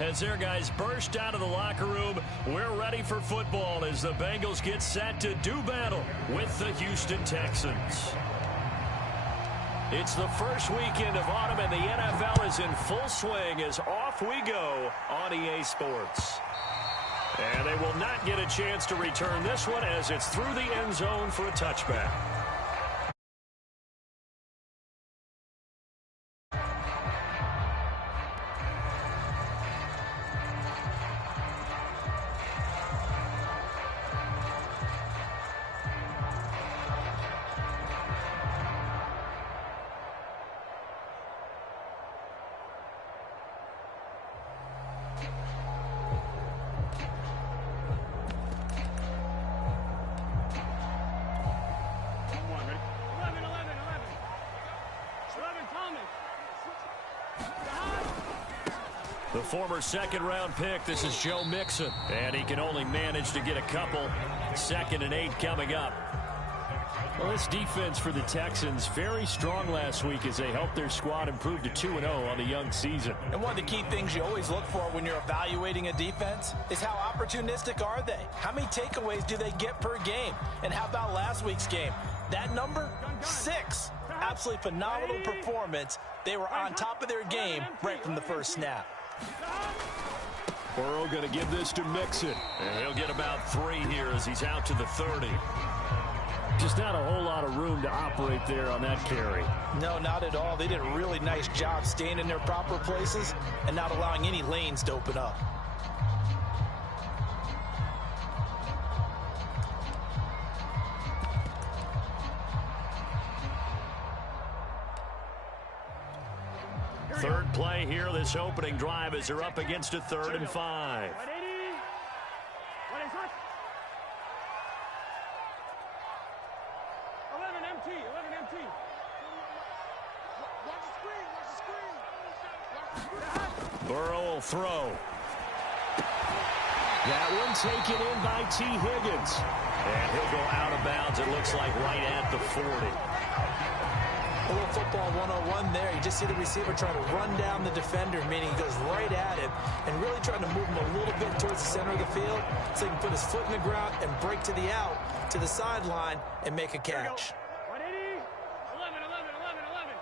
as their guys burst out of the locker room. We're ready for football as the Bengals get set to do battle with the Houston Texans. It's the first weekend of autumn, and the NFL is in full swing as off we go on EA Sports. And they will not get a chance to return this one as it's through the end zone for a touchback. The former second-round pick, this is Joe Mixon, and he can only manage to get a couple. 2nd and 8 coming up. Well, this defense for the Texans, very strong last week as they helped their squad improve to 2-0 on the young season. And one of the key things you always look for when you're evaluating a defense is how opportunistic are they? How many takeaways do they get per game? And how about last week's game? That number, 6. Absolutely phenomenal performance. They were on top of their game right from the first snap. Burrow going to give this to Mixon. And he'll get about 3 here as he's out to the 30. Just not a whole lot of room to operate there on that carry. No, not at all. They did a really nice job staying in their proper places and not allowing any lanes to open up. Third play here, this opening drive as they're up against a 3rd and 5. Burrow will throw. That one taken in by T. Higgins. And he'll go out of bounds, it looks like right at the 40. A little football 101 there. You just see the receiver trying to run down the defender, meaning he goes right at him and really trying to move him a little bit towards the center of the field so he can put his foot in the ground and break to the out, to the sideline, and make a catch. 180, 11, 11, 11, 11,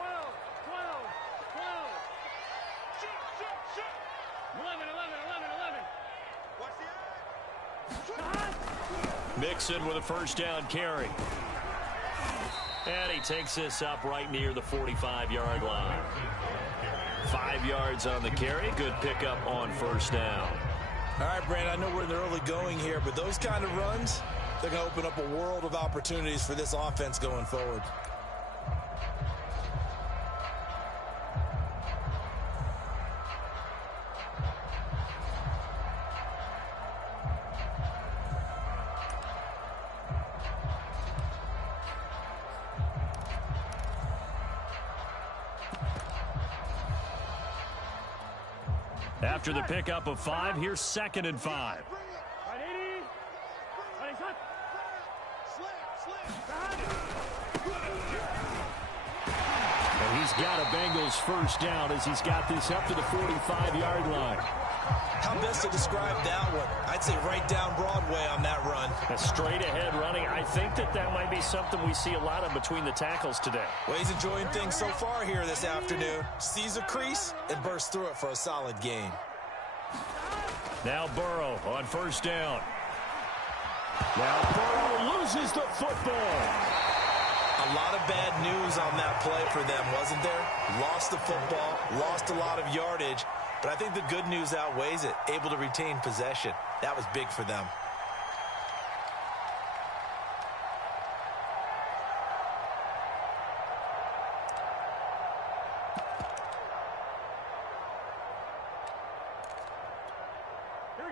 12, 12, 12. Shoot, shoot, shoot. 11, 11, 11, 11. Watch the eye. Mixon with a first down carry. And he takes this up right near the 45-yard line. 5 yards on the carry. Good pickup on first down. All right, Brandon, I know we're in the early going here, but those kind of runs, they're going to open up a world of opportunities for this offense going forward. After the pickup of 5, here's 2nd and 5. And he's got a Bengals first down as he's got this up to the 45-yard line. How best to describe that one? I'd say right down Broadway on that run. A straight ahead running. I think that might be something we see a lot of between the tackles today. Well, he's enjoying things so far here this afternoon. Sees a crease and bursts through it for a solid gain. Now Burrow on first down. Now Burrow loses the football. A lot of bad news on that play for them, wasn't there? Lost the football, lost a lot of yardage, but I think the good news outweighs it. Able to retain possession. That was big for them.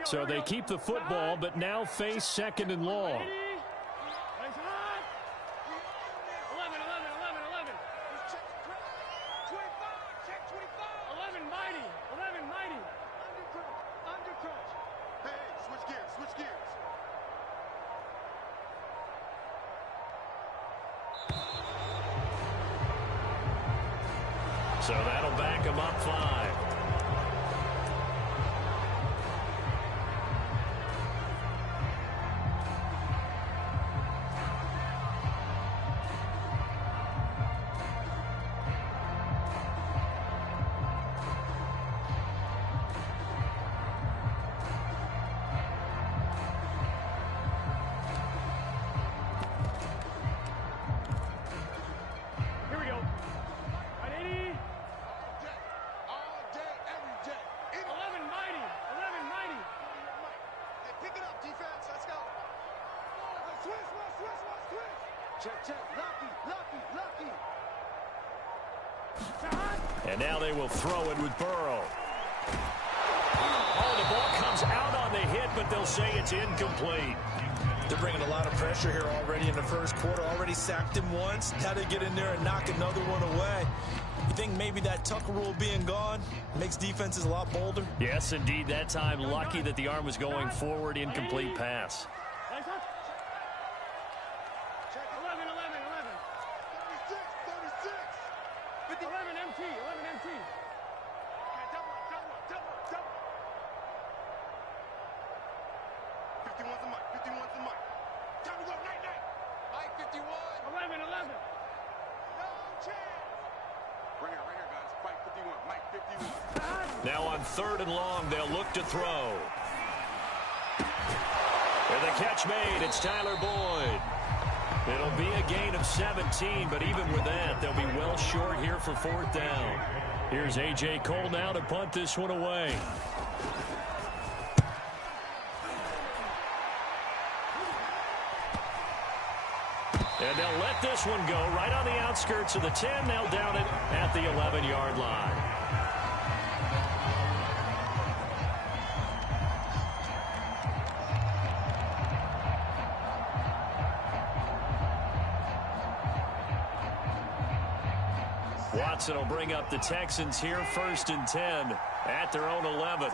So they keep the football, but now face 2nd and long. 11, mighty. Undercrunch. Hey, switch gears, switch gears. So that'll back him up 5. And now they will throw it with Burrow. Oh, the ball comes out on the hit, but they'll say it's incomplete. They're bringing a lot of pressure here already in the first quarter. Already sacked him once. Now they get in there and knock another one away. You think maybe that Tucker rule being gone makes defenses a lot bolder? Yes, indeed. That time, lucky that the arm was going forward. Incomplete pass. 11, 11, 11. 36, 36. 11 MT, 11 MT. Double. 51's the mic, 51's the mic. Time to go, night. Mike 51. 11, 11. No chance. Right here, guys. Mike 51, Mike 51. Now on 3rd and long, they'll look to throw. And the catch made, it's Tyler Boyd. It'll be a gain of 17, but even with that, they'll be well short here for 4th down. Here's A.J. Cole now to punt this one away. And they'll let this one go right on the outskirts of the 10. They'll down it at the 11-yard line. Watson will bring up the Texans here, 1st and 10 at their own 11.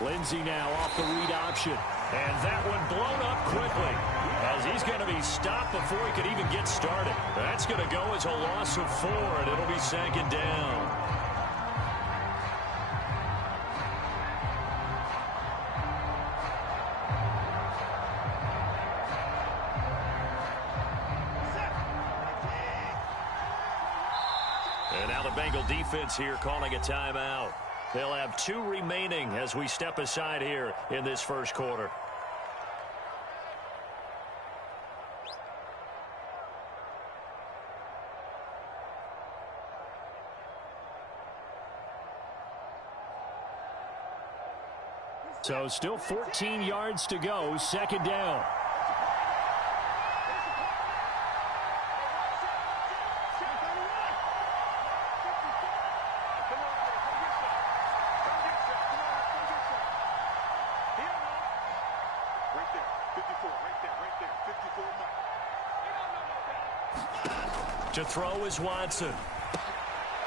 Lindsey now off the read option. And that one blown up quickly as he's going to be stopped before he could even get started. That's going to go as a loss of 4, and it'll be 2nd down. And now the Bengal defense here calling a timeout. They'll have 2 remaining as we step aside here in this first quarter. So still 14 yards to go, 2nd down. To throw is Watson.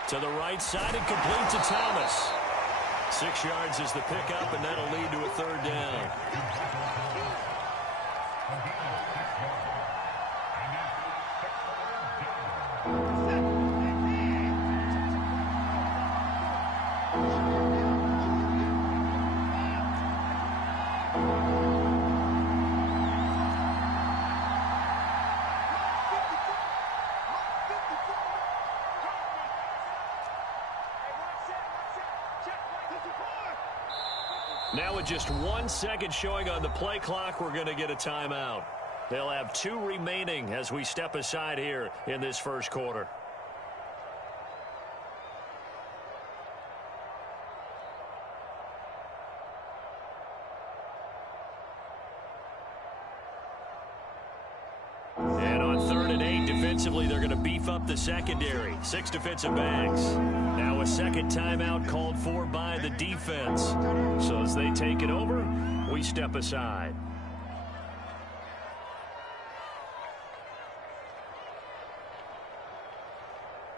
To the right side and complete to Thomas. 6 yards is the pickup, and that'll lead to a 3rd down. Now with just 1 second showing on the play clock, we're going to get a timeout. They'll have 2 remaining as we step aside here in this first quarter. And on 3rd and 8, defensively, they're going to beef up the secondary. 6 defensive backs. Now a second timeout called for by the defense. So as they take it over, we step aside.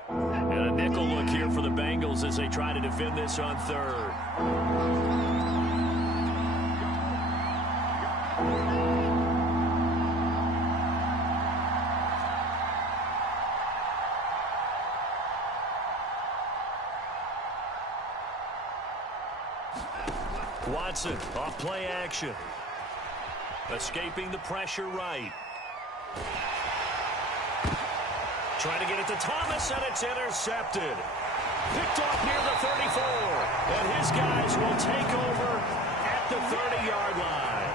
And a nickel look here for the Bengals as they try to defend this on 3rd. Watson off play action. Escaping the pressure right. Trying to get it to Thomas, and it's intercepted. Picked off near the 34. And his guys will take over at the 30-yard line.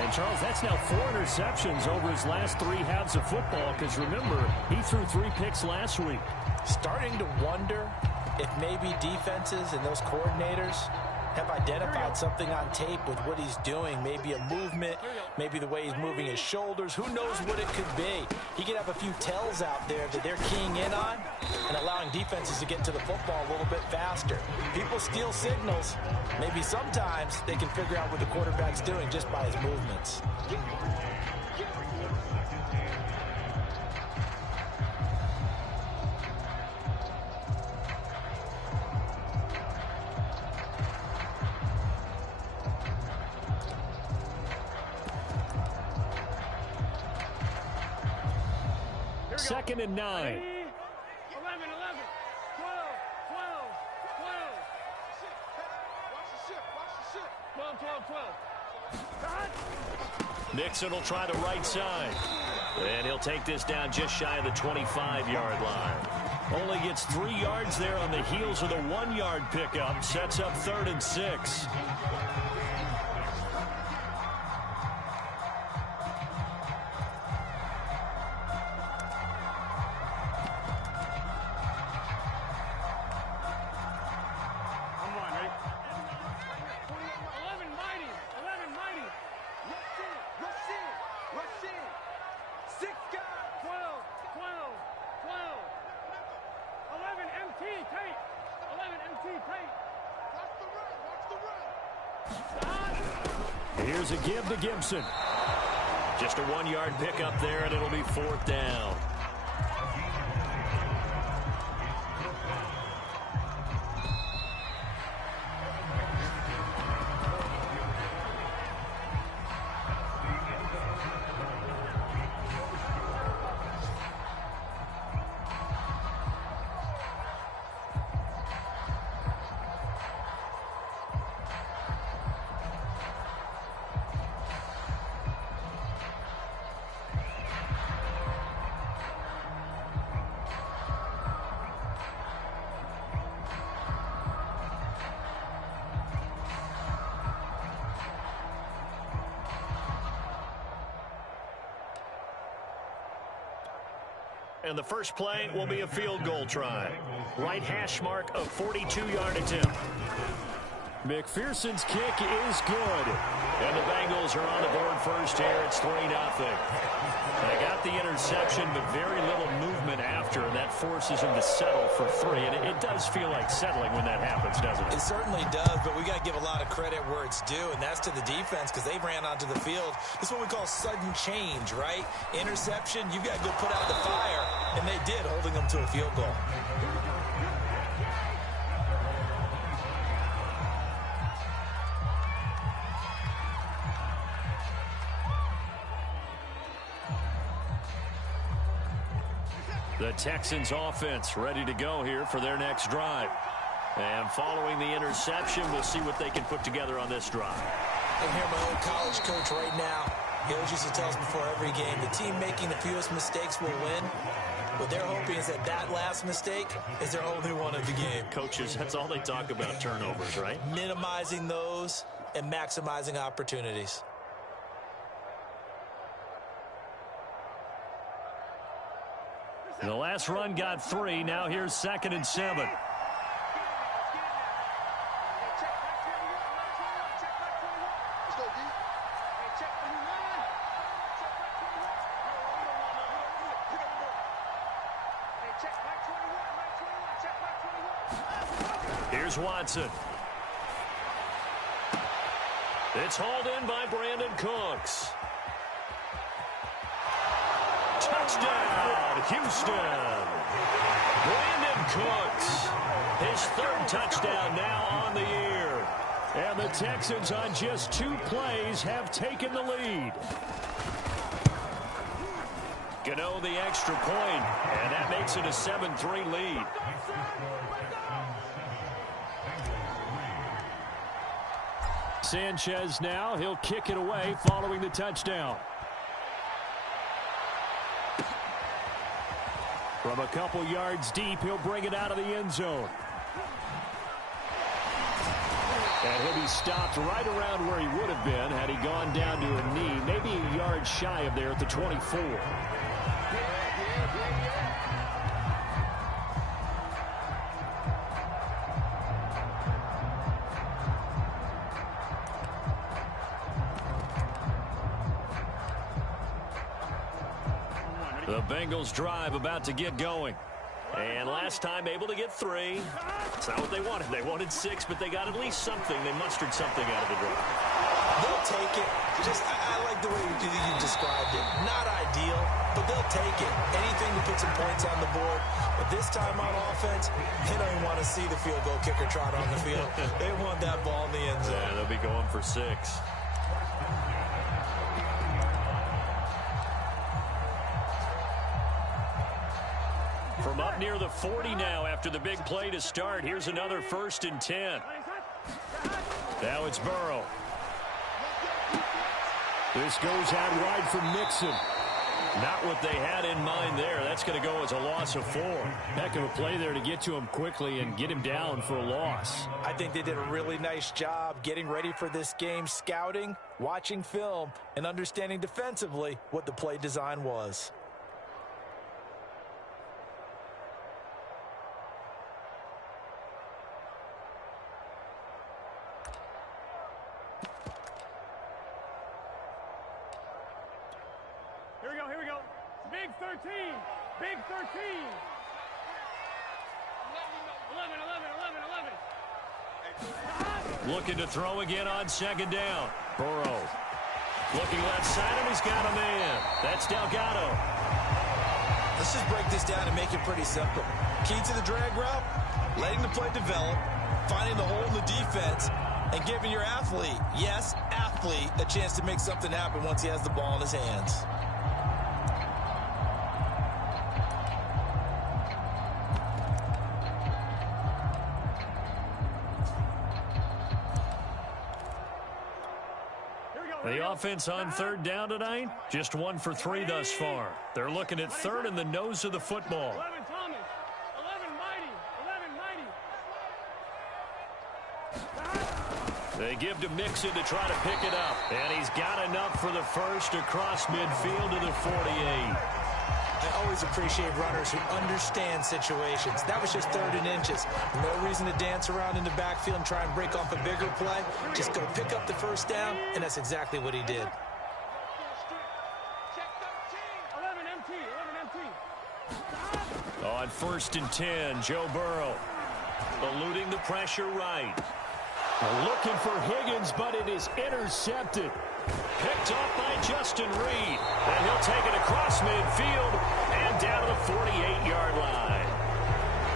And, Charles, that's now 4 interceptions over his last 3 halves of football, because, remember, he threw 3 picks last week. Starting to wonder if maybe defenses and those coordinators have identified something on tape with what he's doing. Maybe a movement, maybe the way he's moving his shoulders. Who knows what it could be? He could have a few tells out there that they're keying in on and allowing defenses to get to the football a little bit faster. People steal signals. Maybe sometimes they can figure out what the quarterback's doing just by his movements. Second and 9. 11, 11, 12, 12, 12. 12, 12, 12. Nixon will try the right side. And he'll take this down just shy of the 25-yard line. Only gets 3 yards there on the heels of the 1-yard pickup. Sets up 3rd and 6. Here's a give to Gibson. Just a 1-yard pickup there, and it'll be 4th down. And the first play will be a field goal try. Right hash mark of 42-yard attempt. McPherson's kick is good. And the Bengals are on the board first here. It's 3-0. They got the interception, but very little movement after, and that forces him to settle for 3. And it does feel like settling when that happens, doesn't it? It certainly does, but we got to give a lot of credit where it's due, and that's to the defense because they ran onto the field. This is what we call sudden change, right? Interception, you got to go put out the fire, and they did, holding them to a field goal. The Texans offense ready to go here for their next drive. And following the interception, we'll see what they can put together on this drive. I hear my old college coach right now. He always used to tell us before every game, the team making the fewest mistakes will win. What they're hoping is that last mistake is their only one of the game. Coaches, that's all they talk about, turnovers, right? Minimizing those and maximizing opportunities. The last run got 3. Now here's 2nd and 7. Here's Watson. It's hauled in by Brandon Cooks. Touchdown, Houston. Brandon Cooks, his 3rd touchdown now on the year. And the Texans on just 2 plays have taken the lead. Gano the extra point, and that makes it a 7-3 lead. Sanchez now, he'll kick it away following the touchdown. From a couple yards deep, he'll bring it out of the end zone. And he'll be stopped right around where he would have been had he gone down to a knee, maybe a yard shy of there at the 24. The Bengals drive about to get going. And last time able to get 3. It's not what they wanted. They wanted 6, but they got at least something. They mustered something out of the drive. They'll take it. I like the way you described it. Not ideal, but they'll take it. Anything to put some points on the board. But this time on offense, they don't even want to see the field goal kicker trot on the field. They want that ball in the end zone. Yeah, they'll be going for 6. From up near the 40 now after the big play to start. Here's another 1st and 10. Now it's Burrow. This goes out wide for Mixon. Not what they had in mind there. That's going to go as a loss of 4. Heck of a play there to get to him quickly and get him down for a loss. I think they did a really nice job getting ready for this game, scouting, watching film, and understanding defensively what the play design was. Here we go. Big 13. Big 13. 11. Looking to throw again on 2nd down. Burrow. Looking left side, and he's got a man. That's Delgado. Let's just break this down and make it pretty simple. Key to the drag route, letting the play develop, finding the hole in the defense, and giving your athlete, yes, athlete, a chance to make something happen once he has the ball in his hands. The offense on 3rd down tonight, just 1 for 3 thus far. They're looking at 3rd in the nose of the football. 11 Thomas. 11 Mighty. 11 Mighty. They give to Mixon to try to pick it up. And he's got enough for the 1st across midfield to the 48. I always appreciate runners who understand situations. That was just 3rd and inches. No reason to dance around in the backfield and try and break off a bigger play. Just go pick up the 1st down, and that's exactly what he did. 11 MT. On 1st and 10, Joe Burrow eluding the pressure right. Looking for Higgins, but it is intercepted. Picked off by Justin Reed. And he'll take it across midfield and down to the 48-yard line.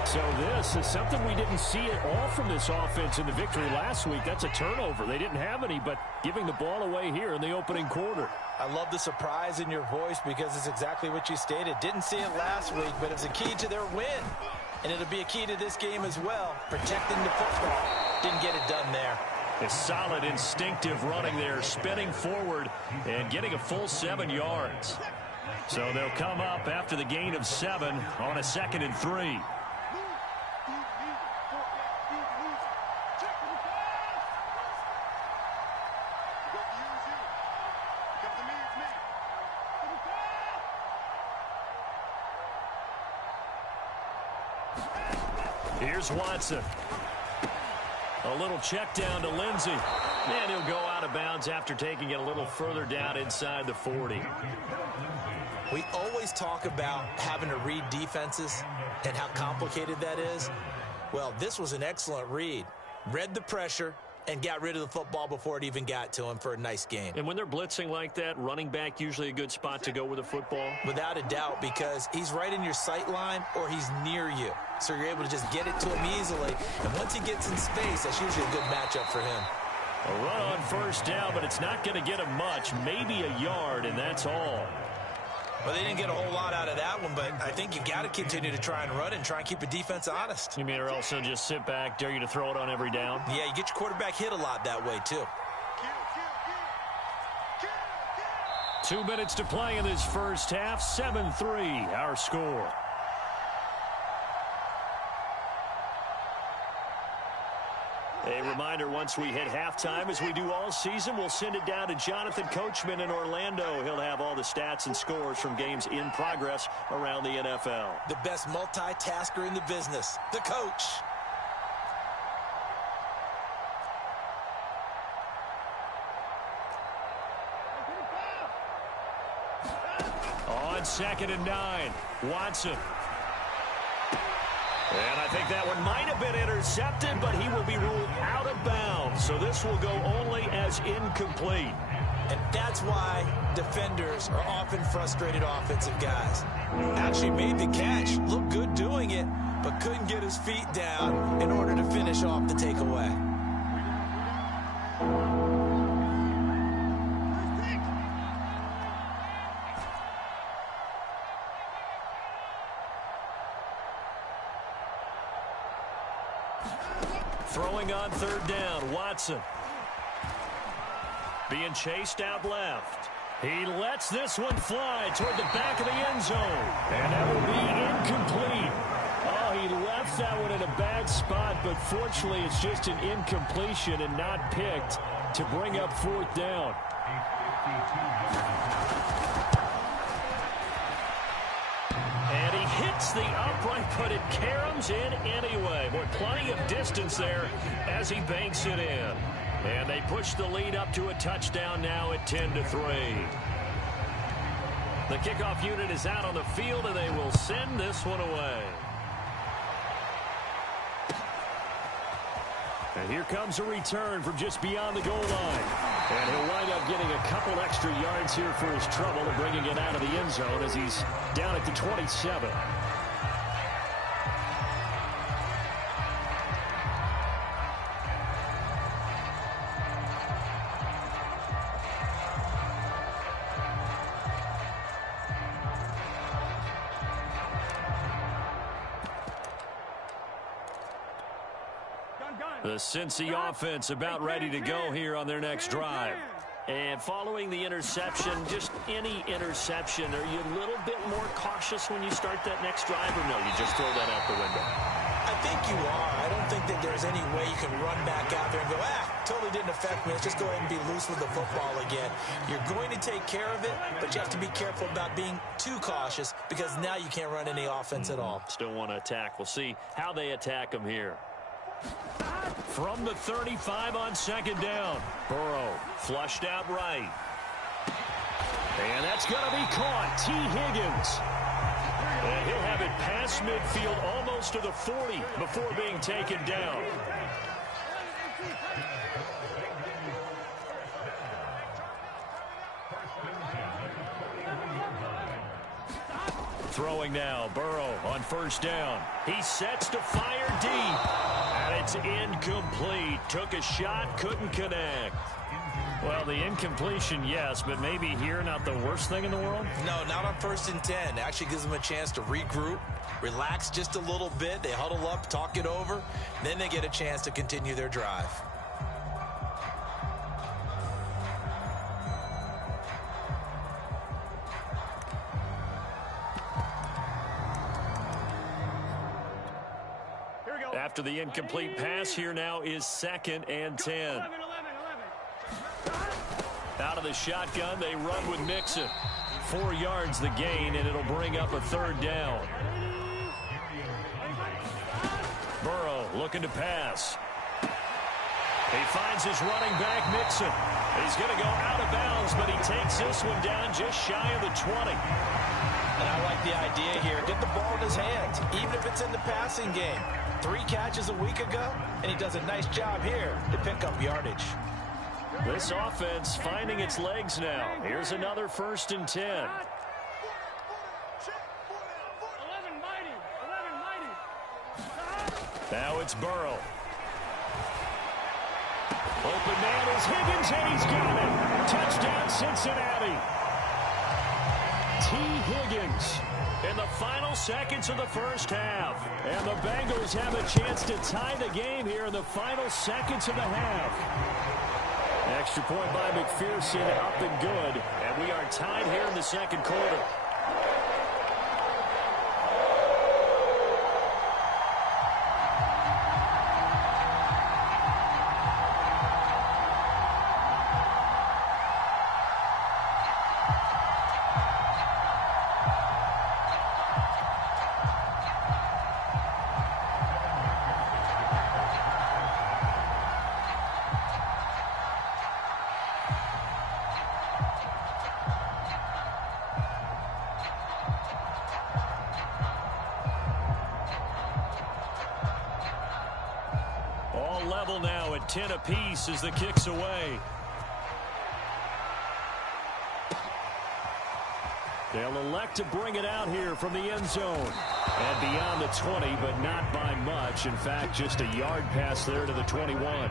So this is something we didn't see at all from this offense in the victory last week. That's a turnover. They didn't have any, but giving the ball away here in the opening quarter. I love the surprise in your voice because it's exactly what you stated. Didn't see it last week, but it was a key to their win. And it'll be a key to this game as well, protecting the football. Didn't get it done there. A solid instinctive running there, spinning forward and getting a full 7 yards. So they'll come up after the gain of 7 on a 2nd and 3. Here's Watson. A little check down to Lindsey. And he'll go out of bounds after taking it a little further down inside the 40. We always talk about having to read defenses and how complicated that is. Well, this was an excellent read. Read the pressure and got rid of the football before it even got to him for a nice game. And when they're blitzing like that, running back usually a good spot to go with the football? Without a doubt, because he's right in your sight line or he's near you. So you're able to just get it to him easily. And once he gets in space, that's usually a good matchup for him. A run on 1st down, but it's not going to get him much. Maybe a yard, and that's all. Well, they didn't get a whole lot out of that one, but I think you've got to continue to try and run and try and keep the defense honest. You mean or also just sit back, dare you to throw it on every down? Yeah, you get your quarterback hit a lot that way, too. 2 minutes to play in this first half. 7-3, our score. A reminder, once we hit halftime, as we do all season, we'll send it down to Jonathan Coachman in Orlando. He'll have all the stats and scores from games in progress around the NFL. The best multitasker in the business, the coach. On 2nd and 9, Watson. And I think that one might have been intercepted, but he will be ruled out of bounds. So this will go only as incomplete. And that's why defenders are often frustrated offensive guys. Actually made the catch, looked good doing it, but couldn't get his feet down in order to finish off the takeaway. Throwing on 3rd down, Watson. Being chased out left. He lets this one fly toward the back of the end zone. And that will be incomplete. Oh, he left that one in a bad spot, but fortunately it's just an incompletion and not picked to bring up 4th down. And he hits the upright, but it caroms in anyway. Boy, plenty of distance there as he banks it in. And they push the lead up to a touchdown now at 10-3. The kickoff unit is out on the field, and they will send this one away. And here comes a return from just beyond the goal line. And he'll wind up getting a couple extra yards here for his trouble and bringing it out of the end zone as he's down at the 27. The Cincy offense about ready to go here on their next drive. And following the interception, just any interception, are you a little bit more cautious when you start that next drive, or no, you just throw that out the window? I think you are. I don't think that there's any way you can run back out there and go, totally didn't affect me. Let's just go ahead and be loose with the football again. You're going to take care of it, but you have to be careful about being too cautious because now you can't run any offense at all. Still want to attack. We'll see how they attack them here. From the 35 on 2nd down. Burrow flushed out right. And that's going to be caught. T. Higgins. And he'll have it past midfield almost to the 40 before being taken down. Throwing now, Burrow on 1st down. He sets to fire deep. And it's incomplete. Took a shot, couldn't connect. Well, the incompletion, yes, but maybe here not the worst thing in the world? No, not on 1st and 10. Actually gives them a chance to regroup, relax just a little bit. They huddle up, talk it over. Then they get a chance to continue their drive. After the incomplete pass, here now is 2nd and 10. Out of the shotgun, they run with Mixon. 4 yards the gain, and it'll bring up a 3rd down. Burrow looking to pass. He finds his running back, Mixon. He's going to go out of bounds, but he takes this one down just shy of the 20. And I like the idea here. Get the ball in his hands, even if it's in the passing game. 3 catches a week ago, and he does a nice job here to pick up yardage. This offense finding its legs now. Here's another 1st and 10. 11 mighty. Now it's Burrow. Open man is Higgins, and he's got it. Touchdown, Cincinnati. T. Higgins in the final seconds of the 1st half. And the Bengals have a chance to tie the game here in the final seconds of the half. Extra point by McPherson, up and good. And we are tied here in the 2nd quarter. at 10 apiece as the kick's away. They'll elect to bring it out here from the end zone. And beyond the 20, but not by much. In fact, just a yard pass there to the 21.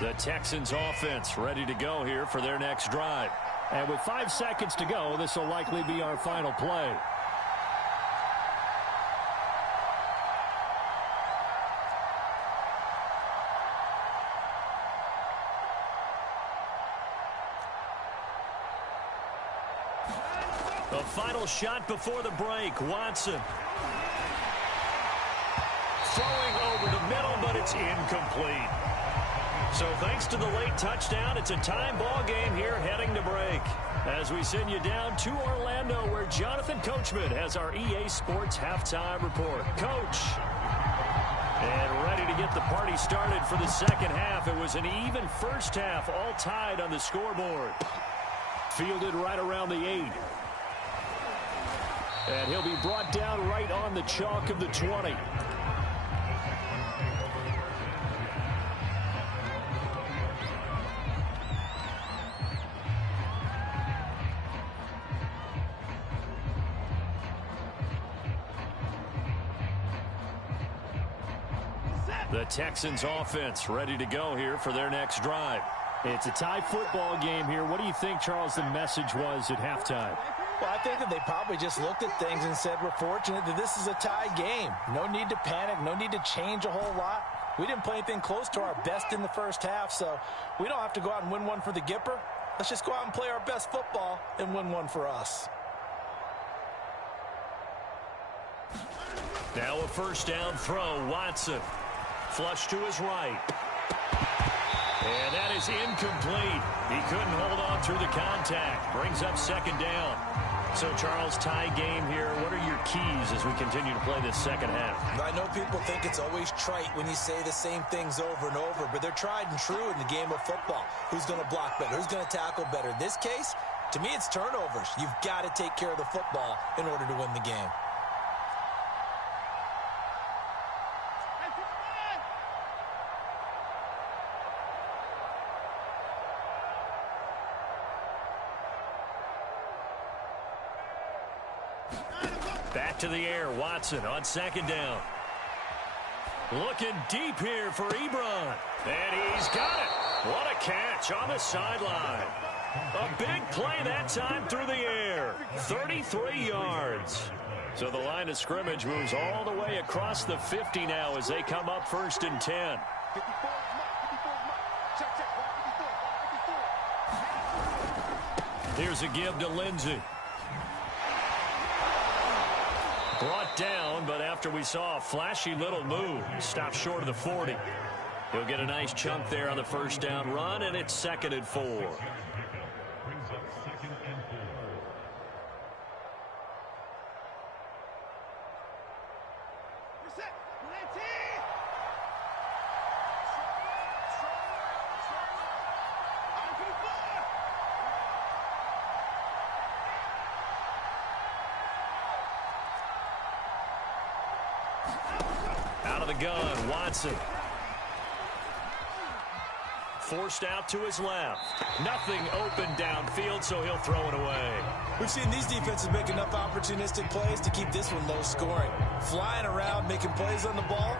The Texans offense ready to go here for their next drive. And with 5 seconds to go, this will likely be our final play. The final shot before the break. Watson. Throwing over the middle, but it's incomplete. So thanks to the late touchdown, it's a time ball game here heading to break. As we send you down to Orlando, where Jonathan Coachman has our EA Sports halftime report. Coach. And ready to get the party started for the second half. It was an even first half, all tied on the scoreboard. Fielded right around the 8. And he'll be brought down right on the chalk of the 20. The Texans offense ready to go here for their next drive. It's a tie football game here. What do you think, Charles, the message was at halftime? Well, I think that they probably just looked at things and said, we're fortunate that this is a tie game. No need to panic. No need to change a whole lot. We didn't play anything close to our best in the first half, so we don't have to go out and win one for the Gipper. Let's just go out and play our best football and win one for us. Now a first down throw. Watson. Flush to his right. And that is incomplete. He couldn't hold on through the contact. Brings up second down. So, Charles, tie game here. What are your keys as we continue to play this second half? I know people think it's always trite when you say the same things over and over, but they're tried and true in the game of football. Who's going to block better? Who's going to tackle better? In this case, to me, it's turnovers. You've got to take care of the football in order to win the game. Back to the air, Watson on second down. Looking deep here for Ebron. And he's got it. What a catch on the sideline. A big play that time through the air. 33 yards. So the line of scrimmage moves all the way across the 50 now as they come up first and 10. Here's a give to Lindsey. Brought down, but after we saw a flashy little move, stopped short of the 40. He'll get a nice chunk there on the first down run, and it's 2nd and 4. Out of the gun, Watson. Forced out to his left. Nothing open downfield, so he'll throw it away. We've seen these defenses make enough opportunistic plays to keep this one low scoring. Flying around, making plays on the ball,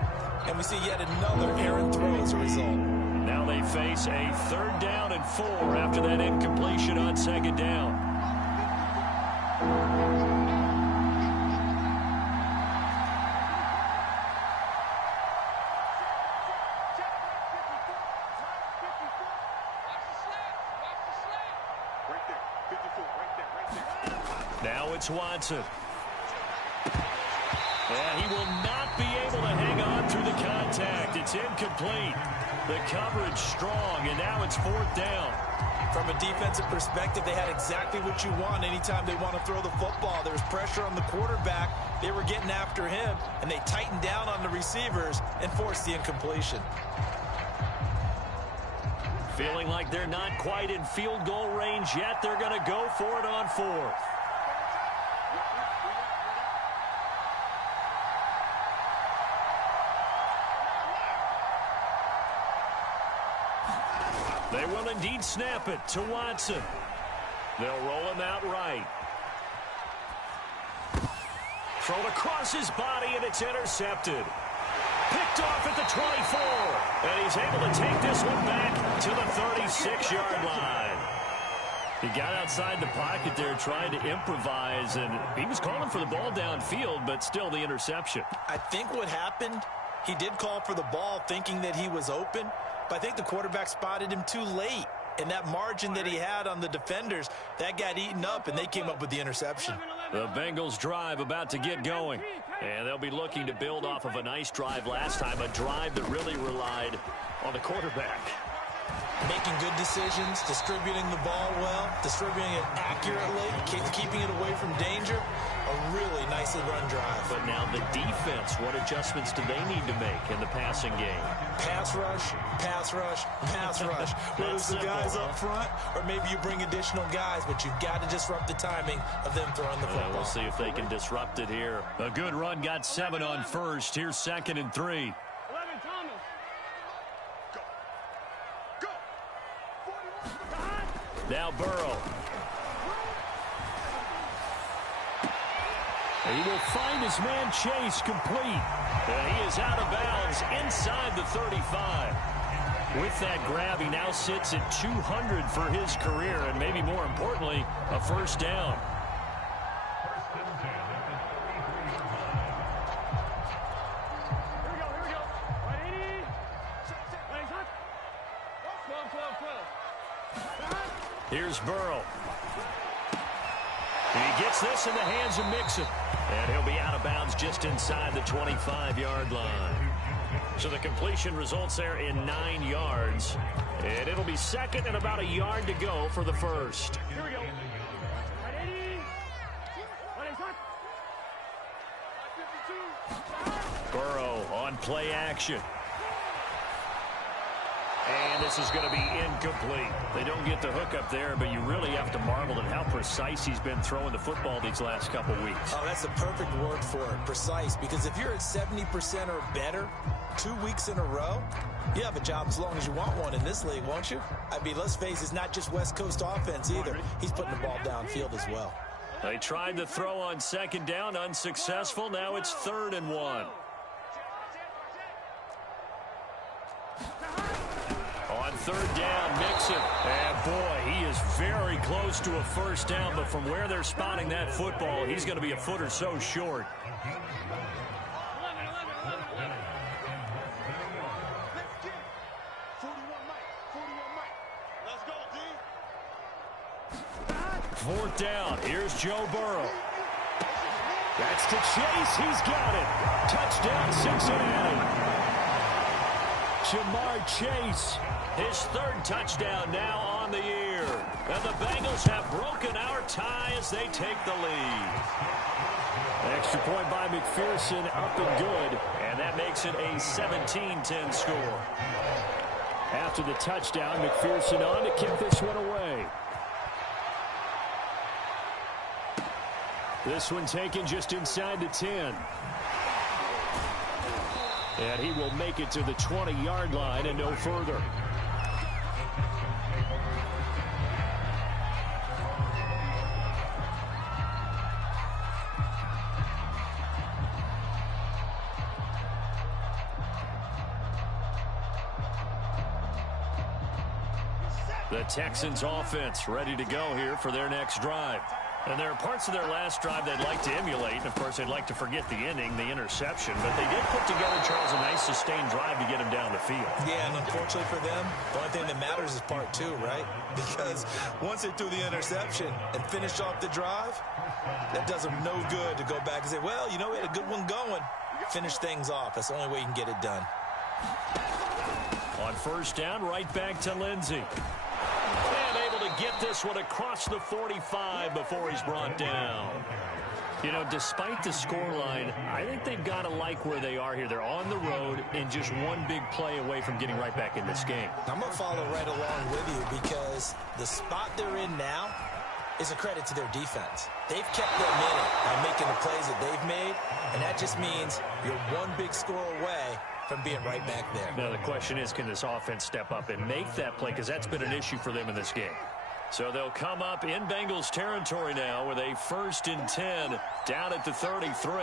and we see yet another errant throw as a result. Now they face a 3rd down and 4 after that incompletion on second down. Now it's Watson. And he will not be able to hang on through the contact. It's incomplete. The coverage strong, and now it's 4th down. From a defensive perspective, they had exactly what you want anytime they want to throw the football. There was pressure on the quarterback. They were getting after him, and they tightened down on the receivers and forced the incompletion. Feeling like they're not quite in field goal range yet. They're going to go for it on fourth. They will indeed snap it to Watson. They'll roll him out right. Thrown across his body, and it's intercepted. Picked off at the 24. And he's able to take this one back to the 36-yard line. He got outside the pocket there trying to improvise, and he was calling for the ball downfield, but still the interception. I think what happened, he did call for the ball thinking that he was open, but I think the quarterback spotted him too late. And that margin that he had on the defenders, that got eaten up, and they came up with the interception. The Bengals drive about to get going. And they'll be looking to build off of a nice drive last time, a drive that really relied on the quarterback. Making good decisions, distributing the ball well, distributing it accurately, keeping it away from danger. A really nicely run drive. But now the defense, what adjustments do they need to make in the passing game? Pass rush, pass rush, pass rush. Whether it's the guys up front or maybe you bring additional guys, but you've got to disrupt the timing of them throwing the football. We'll see if they can disrupt it here. A good run got 7 on first. Here's 2nd and 3. 11, Thomas. Go. Now Burrow. He will find his man Chase complete. He is out of bounds inside the 35. With that grab, he now sits at 200 for his career, and maybe more importantly, a first down. Here we go. Ready? Ready, hot. 12. Here's Burrow. He gets this in the hands of Mixon. And he'll be out of bounds just inside the 25-yard line. So the completion results there in 9 yards. And it'll be 2nd and about a yard to go for the first. Here we go. Ready? Ready, hot. 52. Burrow on play action. And this is going to be incomplete. They don't get the hook up there, but you really have to marvel at how precise he's been throwing the football these last couple weeks. Oh, that's the perfect word for it, precise. Because if you're at 70% or better 2 weeks in a row, you have a job as long as you want one in this league, won't you? I mean, let's face it, it's not just West Coast offense either. He's putting the ball downfield as well. They tried the throw on 2nd down, unsuccessful. Now it's 3rd and 1. On 3rd down, Mixon. And boy, he is very close to a first down, but from where they're spotting that football, he's going to be a foot or so short. 4th down. Here's Joe Burrow. That's to Chase. He's got it. Touchdown, Cincinnati. Jamar Chase, his 3rd touchdown now on the year. And the Bengals have broken our tie as they take the lead. Extra point by McPherson, up and good. And that makes it a 17-10 score. After the touchdown, McPherson on to kick this one away. This one taken just inside the 10. And he will make it to the 20-yard line and no further. The Texans offense ready to go here for their next drive. And there are parts of their last drive they'd like to emulate. And, of course, they'd like to forget the inning, the interception. But they did put together, Charles, a nice sustained drive to get him down the field. Yeah, and unfortunately for them, the only thing that matters is part 2, right? Because once they threw the interception and finished off the drive, that does them no good to go back and say, well, you know, we had a good one going. Finish things off. That's the only way you can get it done. On 1st down, right back to Lindsey. And able to get this one across the 45 before he's brought down. You know, despite the scoreline, I think they've got to like where they are here. They're on the road and just one big play away from getting right back in this game. I'm going to follow right along with you because the spot they're in now is a credit to their defense. They've kept them in it by making the plays that they've made, and that just means you're one big score away from being right back there. Now, the question is, can this offense step up and make that play? Because that's been an issue for them in this game. So they'll come up in Bengals territory now with a 1st and 10 down at the 33.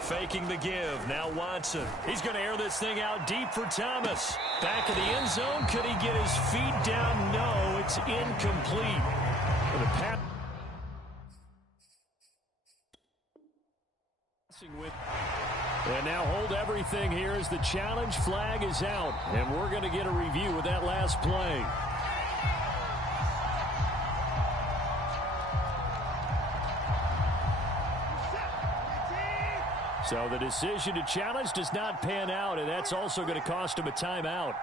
Faking the give. Now Watson. He's going to air this thing out deep for Thomas. Back of the end zone. Could he get his feet down? No, it's incomplete. The pass. And now hold everything here as the challenge flag is out. And we're going to get a review of that last play. So the decision to challenge does not pan out, and that's also going to cost him a timeout.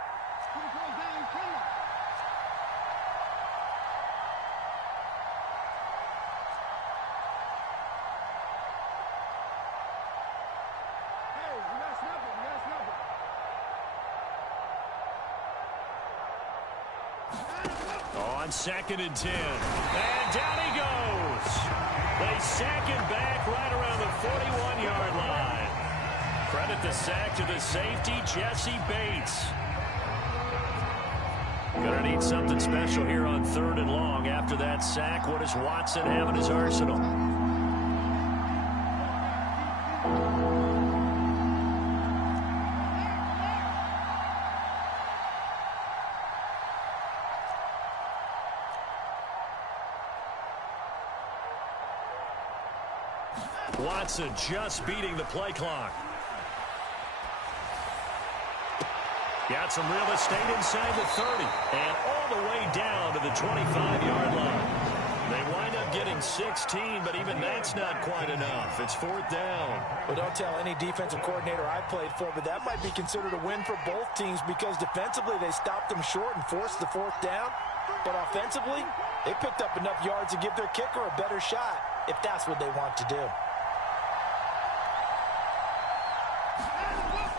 On 2nd and 10. And down he goes. They sack him back right around the 41-yard line. Credit the sack to the safety, Jesse Bates. Gonna need something special here on 3rd and long. After that sack, what does Watson have in his arsenal? Watson just beating the play clock. Got some real estate inside the 30 and all the way down to the 25-yard line. They wind up getting 16, but even that's not quite enough. It's 4th down. Well, don't tell any defensive coordinator I played for, but that might be considered a win for both teams because defensively they stopped them short and forced the 4th down. But offensively, they picked up enough yards to give their kicker a better shot if that's what they want to do.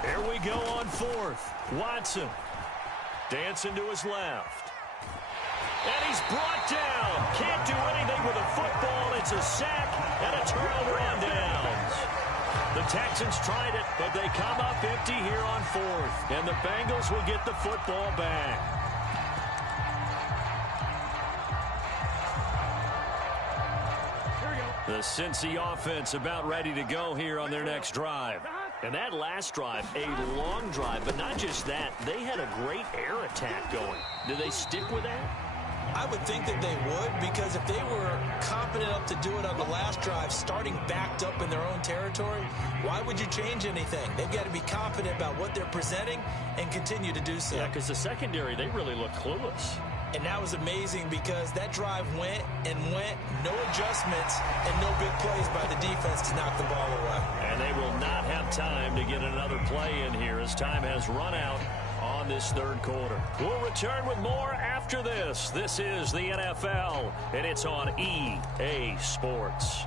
Here we go on 4th. Watson dancing to his left. And he's brought down. Can't do anything with a football. It's a sack and a turnover on downs. The Texans tried it, but they come up empty here on 4th. And the Bengals will get the football back. The Cincy offense about ready to go here on their next drive. And that last drive, a long drive, but not just that. They had a great air attack going. Do they stick with that? I would think that they would, because if they were confident enough to do it on the last drive, starting backed up in their own territory, why would you change anything? They've got to be confident about what they're presenting and continue to do so. Yeah, because the secondary, they really look clueless. And that was amazing because that drive went and went, no adjustments, and no big plays by the defense to knock the ball away. And they will not have time to get another play in here as time has run out on this 3rd quarter. We'll return with more after this. This is the NFL, and it's on EA Sports.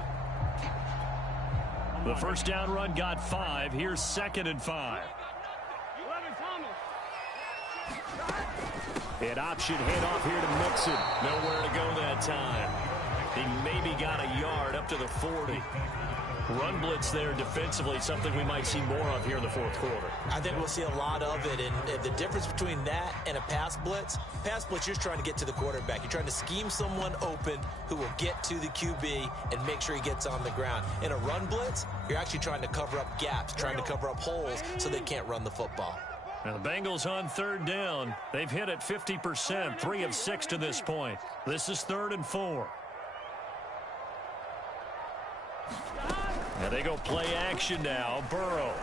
The first down run got 5. Here's 2nd and 5. An option handoff here to Mixon. Nowhere to go that time. He maybe got a yard up to the 40. Run blitz there defensively, something we might see more of here in the 4th quarter. I think we'll see a lot of it, and the difference between that and a pass blitz, you're just trying to get to the quarterback. You're trying to scheme someone open who will get to the QB and make sure he gets on the ground. In a run blitz, you're actually trying to cover up gaps, trying to cover up holes so they can't run the football. Now the Bengals on 3rd down. They've hit it 50%, 3 of 6 to this point. This is 3rd and 4. And they go play action now. Burrow.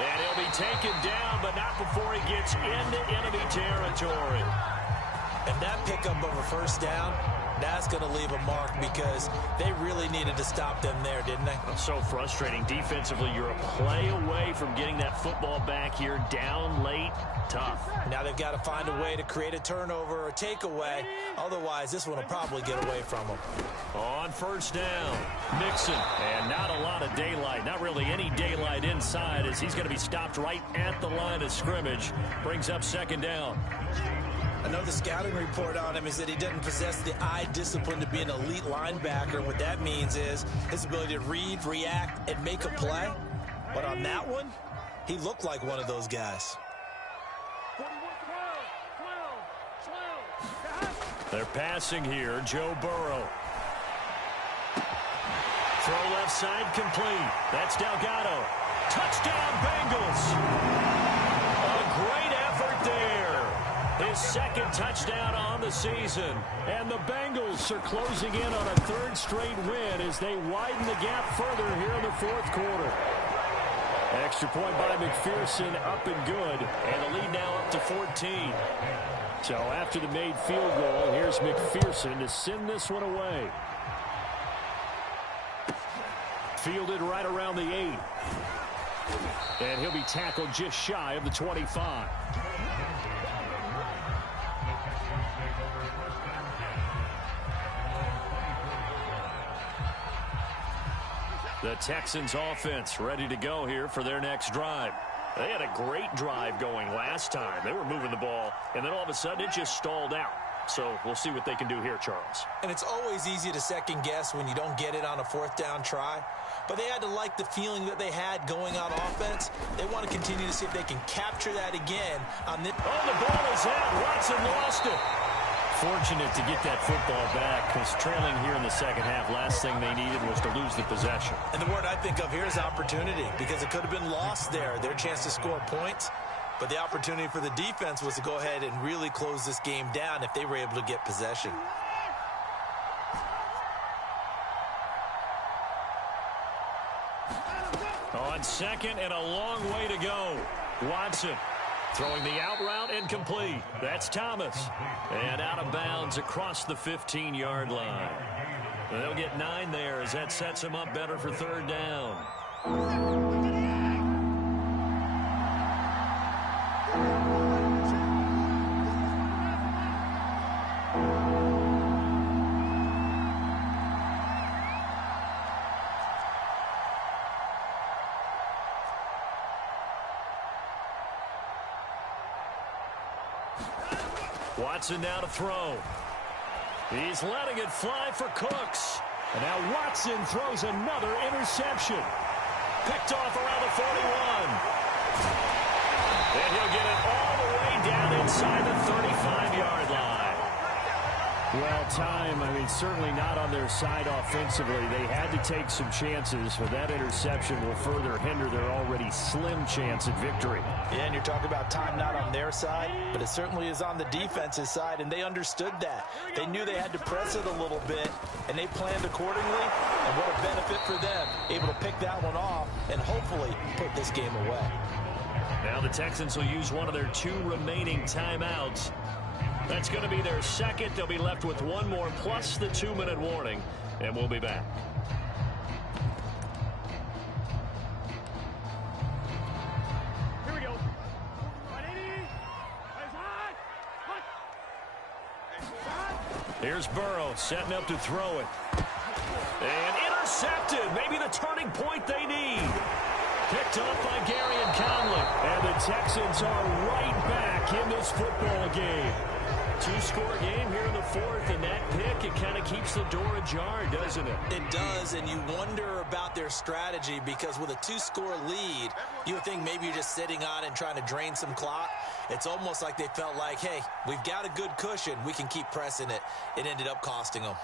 And he'll be taken down, but not before he gets into enemy territory. And that pickup of a 1st down That's going to leave a mark because they really needed to stop them there, didn't they? So frustrating. Defensively, you're a play away from getting that football back here. Down late, tough. Now they've got to find a way to create a turnover or takeaway. Otherwise, this one will probably get away from them. On first down, Mixon. And not a lot of daylight. Not really any daylight inside as he's going to be stopped right at the line of scrimmage. Brings up second down. I know the scouting report on him is that he doesn't possess the eye discipline to be an elite linebacker. What that means is his ability to read, react, and make a play. But on that one, he looked like one of those guys. They're passing here. Joe Burrow. Throw left side complete. That's Delgado. Touchdown Bengals. A great effort there. His second touchdown on the season. And the Bengals are closing in on a third straight win as they widen the gap further here in the fourth quarter. Extra point by McPherson, up and good. And the lead now up to 14. So after the made field goal, here's McPherson to send this one away. Fielded right around the 8. And he'll be tackled just shy of the 25. The Texans offense ready to go here for their next drive. They had a great drive going last time. They were moving the ball, and then all of a sudden it just stalled out. So we'll see what they can do here, Charles. And it's always easy to second guess when you don't get it on a fourth down try. But they had to like the feeling that they had going on offense. They want to continue to see if they can capture that again on this. Oh, the ball is out. Watson lost it. Fortunate to get that football back because trailing here in the second half, last thing they needed was to lose the possession. And the word I think of here is opportunity because it could have been lost there. Their chance to score points. But the opportunity for the defense was to go ahead and really close this game down if they were able to get possession. On second and a long way to go. Watson throwing the out route incomplete. That's Thomas. And out of bounds across the 15-yard line. They'll get 9 there as that sets them up better for third down. Watson now to throw. He's letting it fly for Cooks. And now Watson throws another interception. Picked off around the 41. And he'll get it all the way down inside the 35-yard line. Well, time, certainly not on their side offensively. They had to take some chances, but that interception will further hinder their already slim chance at victory. Yeah, and you're talking about time not on their side, but it certainly is on the defense's side, and they understood that. They knew they had to press it a little bit, and they planned accordingly, and what a benefit for them, able to pick that one off and hopefully put this game away. Now the Texans will use one of their 2 remaining timeouts. That's going to be their second. They'll be left with 1 more plus the 2-minute warning, and we'll be back. Here we go. Here's Burrow setting up to throw it. And intercepted. Maybe the turning point they need. Picked up by Gary and Conley. And the Texans are right back in this football game. 2-score game here in the fourth, and that pick, it kind of keeps the door ajar, doesn't it? It does, and you wonder about their strategy because with a 2-score lead, you would think maybe you're just sitting on it and trying to drain some clock. It's almost like they felt like, hey, we've got a good cushion. We can keep pressing it. It ended up costing them.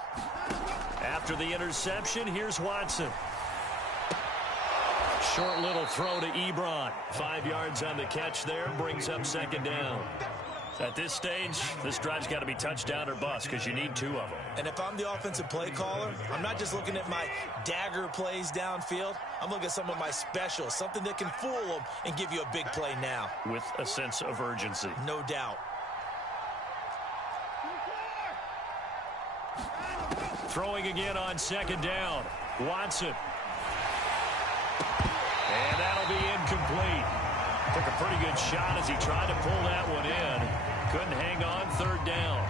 After the interception, here's Watson. Short little throw to Ebron. 5 yards on the catch there, brings up second down. At this stage, this drive's got to be touchdown or bust because you need 2 of them. And if I'm the offensive play caller, I'm not just looking at my dagger plays downfield. I'm looking at some of my specials, something that can fool them and give you a big play now. With a sense of urgency. No doubt. Throwing again on second down. Watson. And that'll be incomplete. Took a pretty good shot as he tried to pull that one in. Couldn't hang on third down.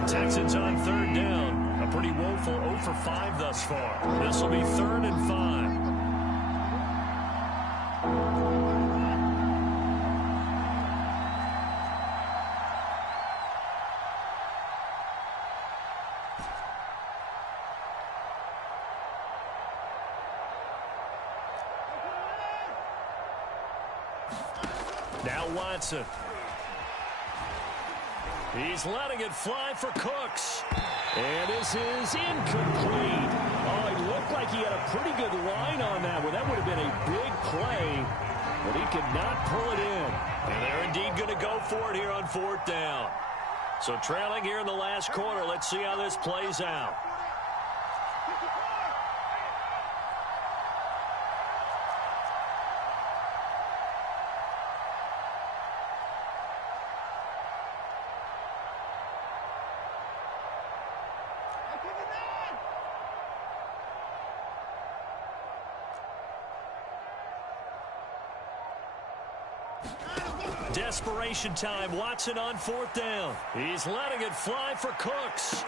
The Texans on third down. A pretty woeful 0 for 5 thus far. This will be 3rd and 5. Now Watson. He's letting it fly for Cooks. And this is incomplete. Oh, it looked like he had a pretty good line on that one. That would have been a big play, but he could not pull it in. And they're indeed going to go for it here on 4th down. So trailing here in the last quarter. Let's see how this plays out. Desperation time. Watson on 4th down. He's letting it fly for Cooks.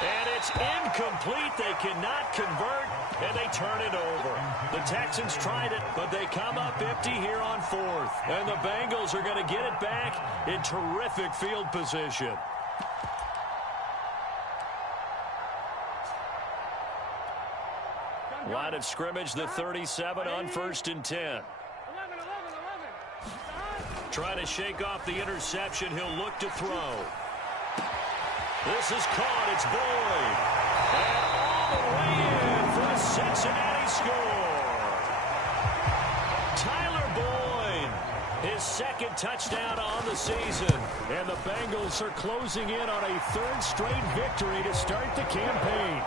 And it's incomplete. They cannot convert, and they turn it over. The Texans tried it, but they come up empty here on 4th. And the Bengals are going to get it back in terrific field position. Line of scrimmage, the 37 on 1st and 10. Trying to shake off the interception. He'll look to throw. This is caught. It's Boyd. And all the way in for a Cincinnati score. Tyler Boyd, his 2nd touchdown on the season. And the Bengals are closing in on a 3rd straight victory to start the campaign.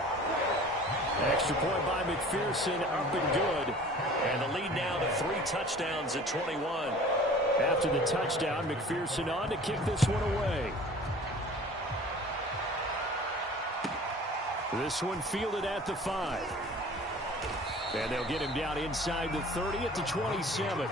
Extra point by McPherson, up and good. And the lead now to 3 touchdowns at 21. After the touchdown, McPherson on to kick this one away. This one fielded at the 5. And they'll get him down inside the 30 at the 27.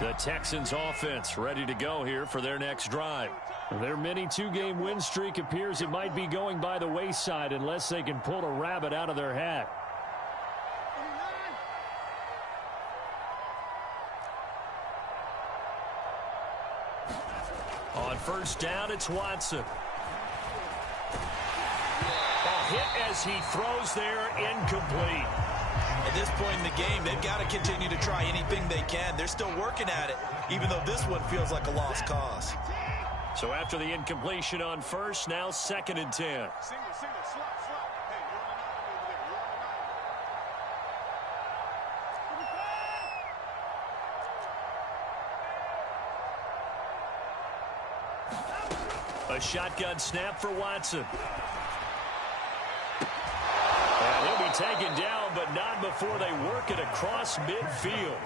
The Texans offense ready to go here for their next drive. Their mini 2-game win streak appears it might be going by the wayside unless they can pull a rabbit out of their hat. On 1st down, it's Watson. A hit as he throws there, incomplete. At this point in the game, they've got to continue to try anything they can. They're still working at it, even though this one feels like a lost cause. So after the incompletion on 1st, now 2nd and 10. Single, slot. Hey, you're on the 9 over there. A shotgun snap for Watson. And he'll be taken down, but not before they work it across midfield.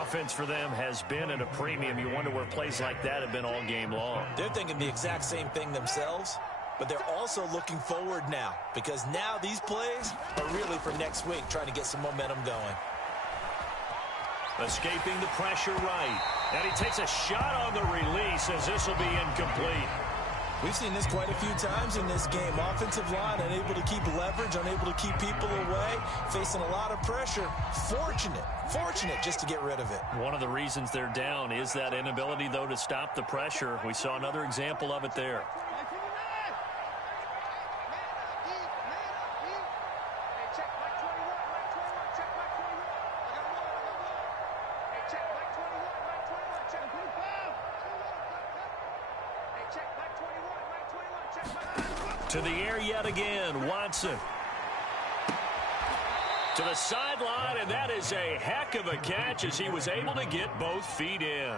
Offense for them has been at a premium. You wonder where plays like that have been all game long. They're thinking the exact same thing themselves, but they're also looking forward now, because now these plays are really for next week, trying to get some momentum going. Escaping the pressure right. And he takes a shot on the release as this will be incomplete. We've seen this quite a few times in this game. Offensive line unable to keep leverage, unable to keep people away, facing a lot of pressure. Fortunate just to get rid of it. One of the reasons they're down is that inability, though, to stop the pressure. We saw another example of it there. To the air yet again, Watson. To the sideline, and that is a heck of a catch as he was able to get both feet in.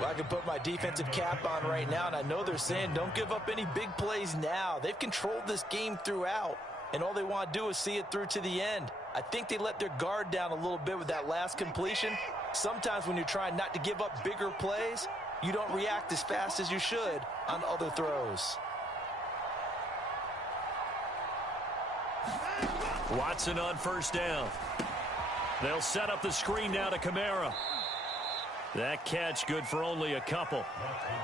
Well, I can put my defensive cap on right now, and I know they're saying don't give up any big plays now. They've controlled this game throughout, and all they want to do is see it through to the end. I think they let their guard down a little bit with that last completion. Sometimes when you're trying not to give up bigger plays, you don't react as fast as you should on other throws. Watson on first down. They'll set up the screen now to Kamara. That catch good for only a couple.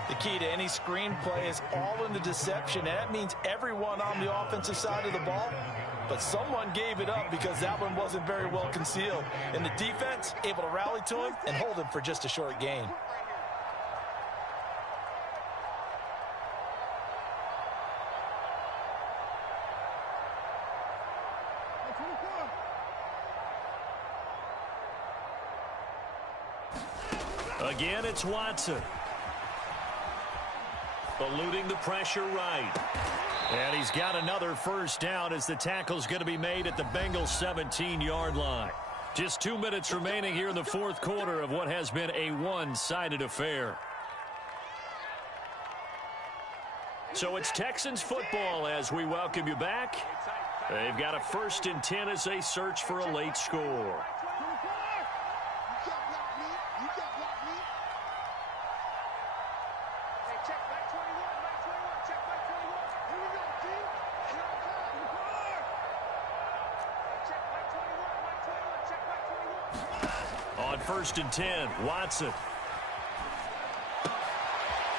The key to any screenplay is all in the deception, and that means everyone on the offensive side of the ball. But someone gave it up because that one wasn't very well concealed. And the defense able to rally to him and hold him for just a short gain. Again, it's Watson. Eluding the pressure right. And he's got another first down as the tackle's going to be made at the Bengals 17-yard line. Just 2 minutes remaining here in the fourth quarter of what has been a one-sided affair. So it's Texans football as we welcome you back. They've got a 1st and 10 as they search for a late score. On 1st and 10, Watson.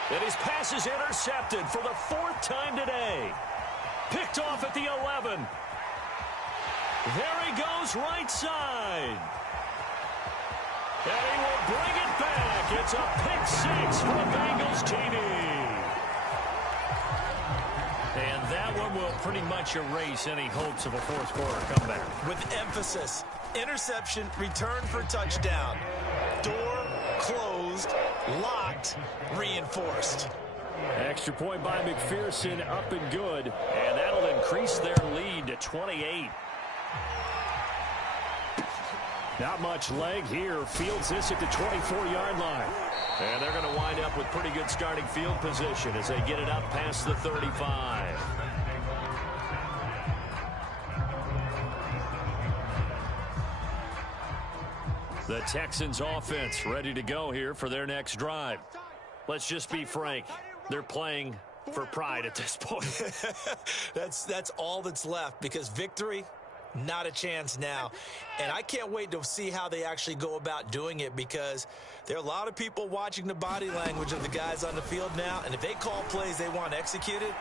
And his pass is intercepted for the 4th time today. Picked off at the 11. There he goes right side. And he will bring it back. It's a pick 6 for the Bengals TD. And that one will pretty much erase any hopes of a fourth quarter comeback. With emphasis. Interception, return for touchdown. Door closed, locked, reinforced. Extra point by McPherson, up and good. And that'll increase their lead to 28. Not much leg here. Fields this at the 24-yard line. And they're going to wind up with pretty good starting field position as they get it up past the 35. The Texans offense ready to go here for their next drive. Let's just be frank. They're playing for pride at this point. That's all that's left because victory, not a chance now. And I can't wait to see how they actually go about doing it because there are a lot of people watching the body language of the guys on the field now. And if they call plays they want executed,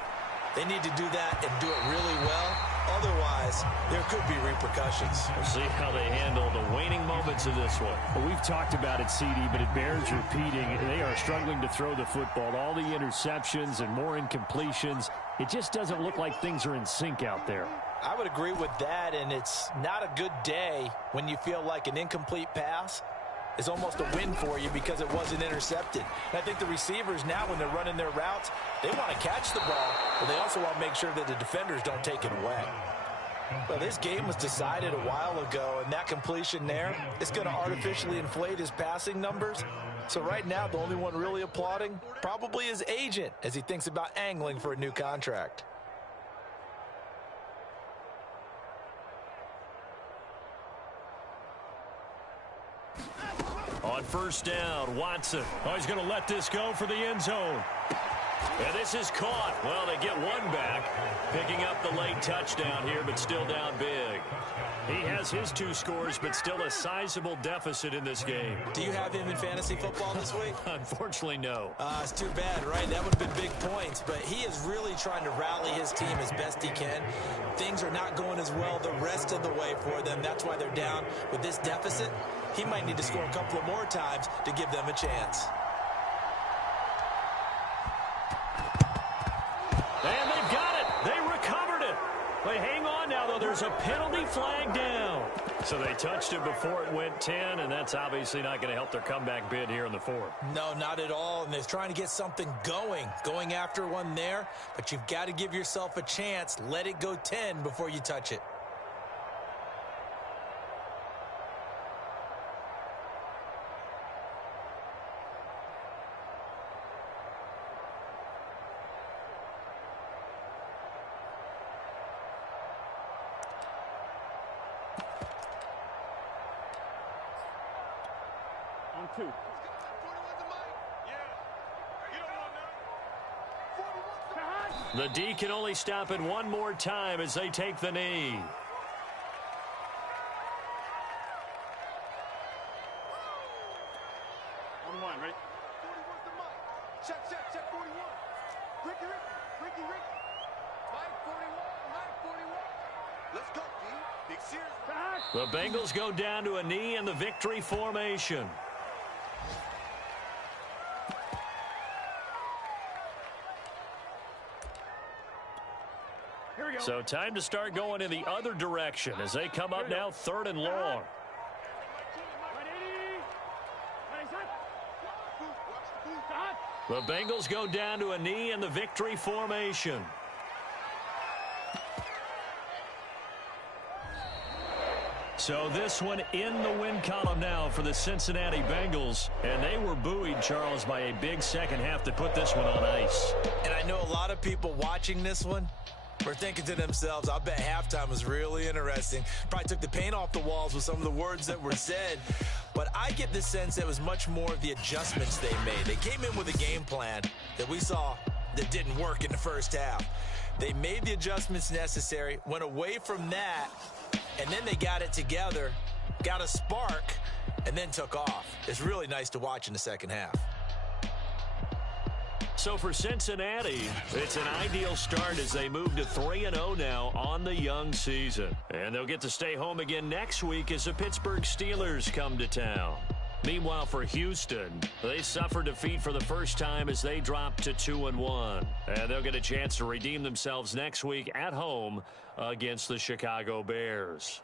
they need to do that and do it really well. Otherwise, there could be repercussions. We'll see how they handle the waning moments of this one. Well, we've talked about it, CD, but it bears repeating. They are struggling to throw the football. All the interceptions and more incompletions. It just doesn't look like things are in sync out there. I would agree with that, and it's not a good day when you feel like an incomplete pass is almost a win for you because it wasn't intercepted. And I think the receivers now, when they're running their routes, they want to catch the ball, but they also want to make sure that the defenders don't take it away. Well, this game was decided a while ago, and that completion there is going to artificially inflate his passing numbers. So right now, the only one really applauding probably his agent as he thinks about angling for a new contract. On first down, Watson. Oh, he's going to let this go for the end zone. And this is caught. Well, they get one back, picking up the late touchdown here, but still down big. He has his 2 scores, but still a sizable deficit in this game. Do you have him in fantasy football this week? Unfortunately, no. It's too bad, right? That would have been big points, but he is really trying to rally his team as best he can. Things are not going as well the rest of the way for them. That's why they're down with this deficit. He might need to score a couple of more times to give them a chance. And they've got it. They recovered it. They hang on now, though. There's a penalty flag down. So they touched it before it went 10, and that's obviously not going to help their comeback bid here in the fourth. No, not at all, and they're trying to get something going after one there, but you've got to give yourself a chance. Let it go 10 before you touch it. 2. The D can only stop it one more time as they take the knee. On 1, ready? 41's the mic. Check, 41. Ricky. Mike 41. Let's go, D. Big series. The Bengals go down to a knee in the victory formation. Here we go. So time to start going in the other direction as they come up now 3rd and long. The Bengals go down to a knee in the victory formation. So this one in the win column now for the Cincinnati Bengals. And they were buoyed, Charles, by a big second half to put this one on ice. And I know a lot of people watching this one were thinking to themselves, I bet halftime was really interesting. Probably took the paint off the walls with some of the words that were said. But I get the sense it was much more of the adjustments they made. They came in with a game plan that we saw that didn't work in the first half. They made the adjustments necessary, went away from that, and then they got it together, got a spark, and then took off. It's really nice to watch in the second half. So for Cincinnati, it's an ideal start as they move to 3-0 now on the young season. And they'll get to stay home again next week as the Pittsburgh Steelers come to town. Meanwhile, for Houston, they suffer defeat for the first time as they drop to 2-1. And they'll get a chance to redeem themselves next week at home against the Chicago Bears.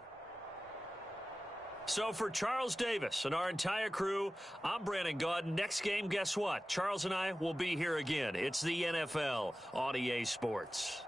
So for Charles Davis and our entire crew, I'm Brandon Gaudin. Next game, guess what? Charles and I will be here again. It's the NFL on EA Sports.